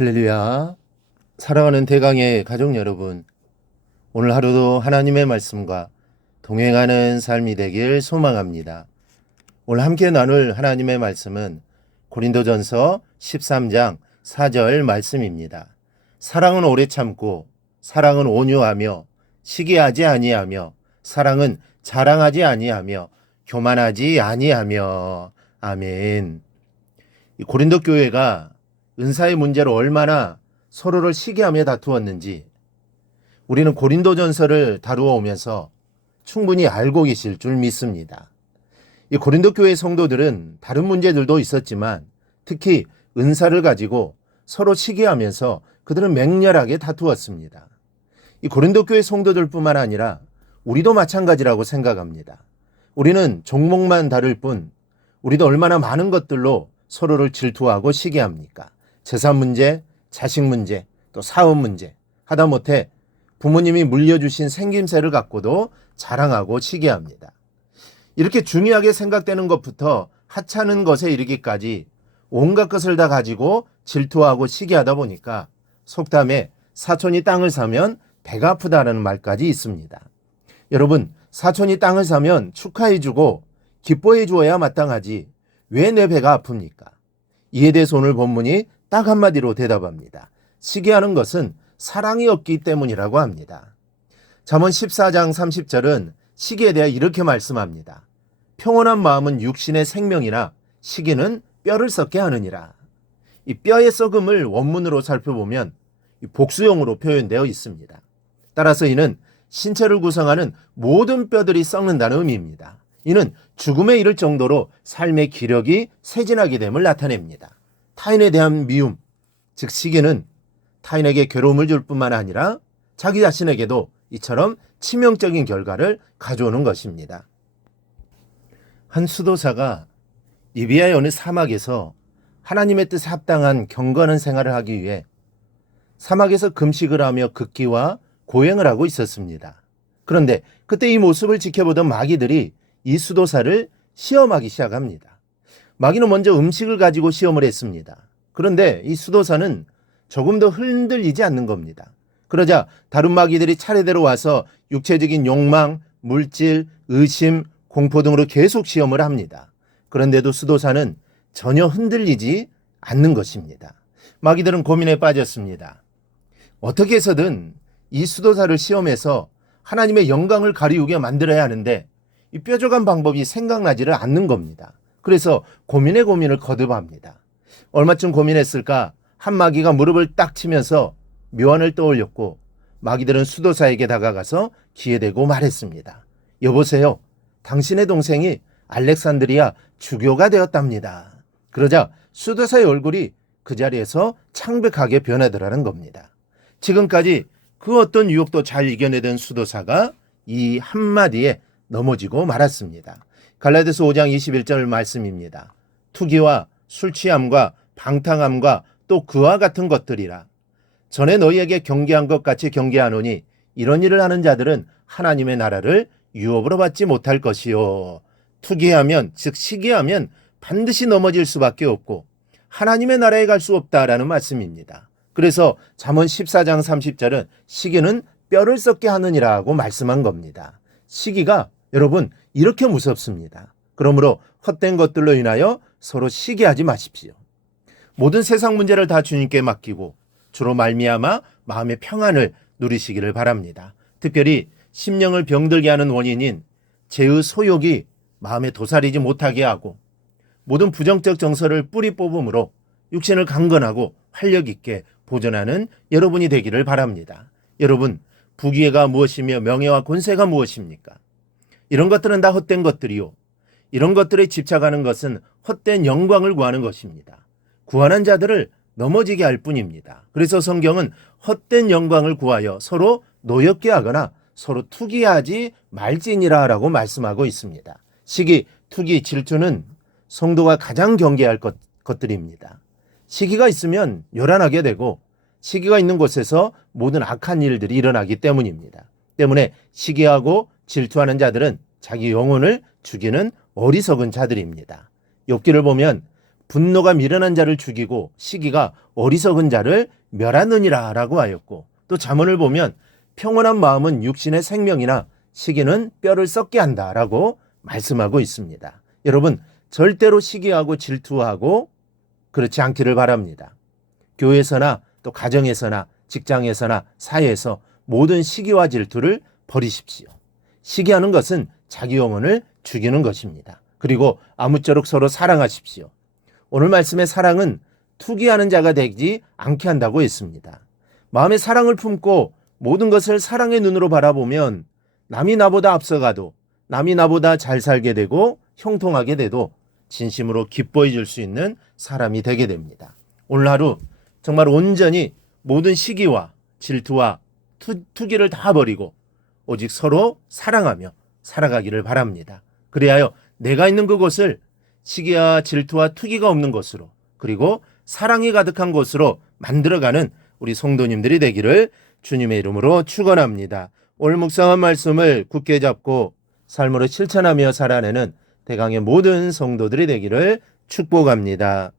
할렐루야. 사랑하는 대강의 가족 여러분, 오늘 하루도 하나님의 말씀과 동행하는 삶이 되길 소망합니다. 오늘 함께 나눌 하나님의 말씀은 고린도전서 13장 4절 말씀입니다. 사랑은 오래 참고, 사랑은 온유하며, 시기하지 아니하며, 사랑은 자랑하지 아니하며, 교만하지 아니하며. 아멘. 이 고린도 교회가 은사의 문제로 얼마나 서로를 시기하며 다투었는지 우리는 고린도전서를 다루어 오면서 충분히 알고 계실 줄 믿습니다. 이 고린도 교회 성도들은 다른 문제들도 있었지만 특히 은사를 가지고 서로 시기하면서 그들은 맹렬하게 다투었습니다. 이 고린도 교회 성도들뿐만 아니라 우리도 마찬가지라고 생각합니다. 우리는 종목만 다를 뿐 우리도 얼마나 많은 것들로 서로를 질투하고 시기합니까? 재산 문제, 자식 문제, 또 사업 문제, 하다못해 부모님이 물려주신 생김새를 갖고도 자랑하고 시기합니다. 이렇게 중요하게 생각되는 것부터 하찮은 것에 이르기까지 온갖 것을 다 가지고 질투하고 시기하다 보니까 속담에 사촌이 땅을 사면 배가 아프다라는 말까지 있습니다. 여러분, 사촌이 땅을 사면 축하해주고 기뻐해 주어야 마땅하지 왜 내 배가 아픕니까? 이에 대해서 오늘 본문이 딱 한마디로 대답합니다. 시기하는 것은 사랑이 없기 때문이라고 합니다. 잠언 14장 30절은 시기에 대해 이렇게 말씀합니다. 평온한 마음은 육신의 생명이나 시기는 뼈를 썩게 하느니라. 이 뼈의 썩음을 원문으로 살펴보면 복수형으로 표현되어 있습니다. 따라서 이는 신체를 구성하는 모든 뼈들이 썩는다는 의미입니다. 이는 죽음에 이를 정도로 삶의 기력이 쇠진하게 됨을 나타냅니다. 타인에 대한 미움, 즉 시기는 타인에게 괴로움을 줄 뿐만 아니라 자기 자신에게도 이처럼 치명적인 결과를 가져오는 것입니다. 한 수도사가 리비아의 어느 사막에서 하나님의 뜻에 합당한 경건한 생활을 하기 위해 사막에서 금식을 하며 극기와 고행을 하고 있었습니다. 그런데 그때 이 모습을 지켜보던 마귀들이 이 수도사를 시험하기 시작합니다. 마귀는 먼저 음식을 가지고 시험을 했습니다. 그런데 이 수도사는 조금 더 흔들리지 않는 겁니다. 그러자 다른 마귀들이 차례대로 와서 육체적인 욕망, 물질, 의심, 공포 등으로 계속 시험을 합니다. 그런데도 수도사는 전혀 흔들리지 않는 것입니다. 마귀들은 고민에 빠졌습니다. 어떻게 해서든 이 수도사를 시험해서 하나님의 영광을 가리우게 만들어야 하는데 이 뾰족한 방법이 생각나지를 않는 겁니다. 그래서 고민에 고민을 거듭합니다. 얼마쯤 고민했을까? 한 마귀가 무릎을 딱 치면서 묘안을 떠올렸고 마귀들은 수도사에게 다가가서 귀에 대고 말했습니다. 여보세요. 당신의 동생이 알렉산드리아 주교가 되었답니다. 그러자 수도사의 얼굴이 그 자리에서 창백하게 변하더라는 겁니다. 지금까지 그 어떤 유혹도 잘 이겨내던 수도사가 이 한마디에 넘어지고 말았습니다. 갈라디아서 5장 21절 말씀입니다. 투기와 술 취함과 방탕함과 또 그와 같은 것들이라. 전에 너희에게 경계한 것 같이 경계하노니 이런 일을 하는 자들은 하나님의 나라를 유업으로 받지 못할 것이요. 투기하면 즉 시기하면 반드시 넘어질 수밖에 없고 하나님의 나라에 갈 수 없다라는 말씀입니다. 그래서 잠언 14장 30절은 시기는 뼈를 썩게 하느니라고 말씀한 겁니다. 시기가 여러분 이렇게 무섭습니다. 그러므로 헛된 것들로 인하여 서로 시기하지 마십시오. 모든 세상 문제를 다 주님께 맡기고 주로 말미암아 마음의 평안을 누리시기를 바랍니다. 특별히 심령을 병들게 하는 원인인 죄의 소욕이 마음에 도사리지 못하게 하고 모든 부정적 정서를 뿌리 뽑음으로 육신을 강건하고 활력 있게 보존하는 여러분이 되기를 바랍니다. 여러분, 부귀가 무엇이며 명예와 권세가 무엇입니까? 이런 것들은 다 헛된 것들이요. 이런 것들에 집착하는 것은 헛된 영광을 구하는 것입니다. 구하는 자들을 넘어지게 할 뿐입니다. 그래서 성경은 헛된 영광을 구하여 서로 노엽게 하거나 서로 투기하지 말지니라 라고 말씀하고 있습니다. 시기, 투기, 질투는 성도가 가장 경계할 것들입니다. 시기가 있으면 요란하게 되고 시기가 있는 곳에서 모든 악한 일들이 일어나기 때문입니다. 때문에 시기하고 질투하는 자들은 자기 영혼을 죽이는 어리석은 자들입니다. 욥기를 보면 분노가 미련한 자를 죽이고 시기가 어리석은 자를 멸하느니라 라고 하였고, 또 잠언을 보면 평온한 마음은 육신의 생명이나 시기는 뼈를 썩게 한다 라고 말씀하고 있습니다. 여러분, 절대로 시기하고 질투하고 그렇지 않기를 바랍니다. 교회에서나 또 가정에서나 직장에서나 사회에서 모든 시기와 질투를 버리십시오. 시기하는 것은 자기 영혼을 죽이는 것입니다. 그리고 아무쪼록 서로 사랑하십시오. 오늘 말씀의 사랑은 투기하는 자가 되지 않게 한다고 했습니다. 마음에 사랑을 품고 모든 것을 사랑의 눈으로 바라보면 남이 나보다 앞서가도, 남이 나보다 잘 살게 되고 형통하게 돼도 진심으로 기뻐해 줄 수 있는 사람이 되게 됩니다. 오늘 하루 정말 온전히 모든 시기와 질투와 투기를 다 버리고 오직 서로 사랑하며 살아가기를 바랍니다. 그리하여 내가 있는 그곳을 시기와 질투와 투기가 없는 곳으로, 그리고 사랑이 가득한 곳으로 만들어가는 우리 성도님들이 되기를 주님의 이름으로 축원합니다. 오늘 묵상한 말씀을 굳게 잡고 삶으로 실천하며 살아내는 대강의 모든 성도들이 되기를 축복합니다.